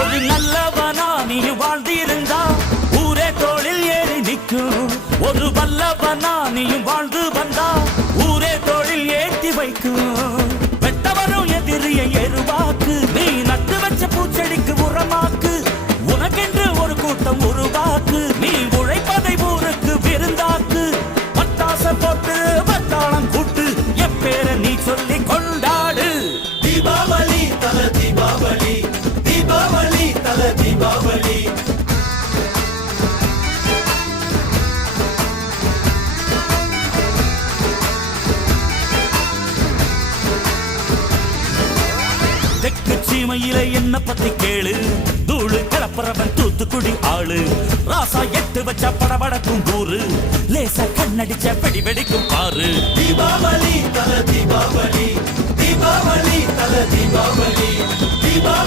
ஒரு நல்லவனா நீ வாழ்ந்திருந்தா ஊரே தோளில் ஏறி நிற்கும். ஒரு வல்லவனா நீயும் வாழ்ந்து வந்தா ஊரே தோளில் ஏற்றி வைக்கும். வெட்டவரும் எதிரியை எருவாக்கு, நீ நட்டு வச்ச பூச்செடிக்கு உரமாக்கு. உனக்கென்று ஒரு கூட்டம் உருவாக்கு, நீ உழைப்பதை ஊருக்கு விருந்தாக்கு. பட்டாச போட்டு பட்டாளம் கூட்டு, எப்பேர நீ சொல்லி கொண்டாடு. தீபாவளி தல தீபாவளி, தீபாவளி தல தீபாவளி. தெற்கு சீமையில என்ன பத்தி கேளு, தூளு கிளப்புறவன் தூத்துக்குடி ஆளு. ராசா எட்டு வச்ச படபடக்கும் கூறு, லேசா கண்ணடிச்ச வெடி வெடிக்கும் பாரு. தீபாவளி தல தீபாவளி, தீபாவளி தல தீபாவளி, தீபாவளி.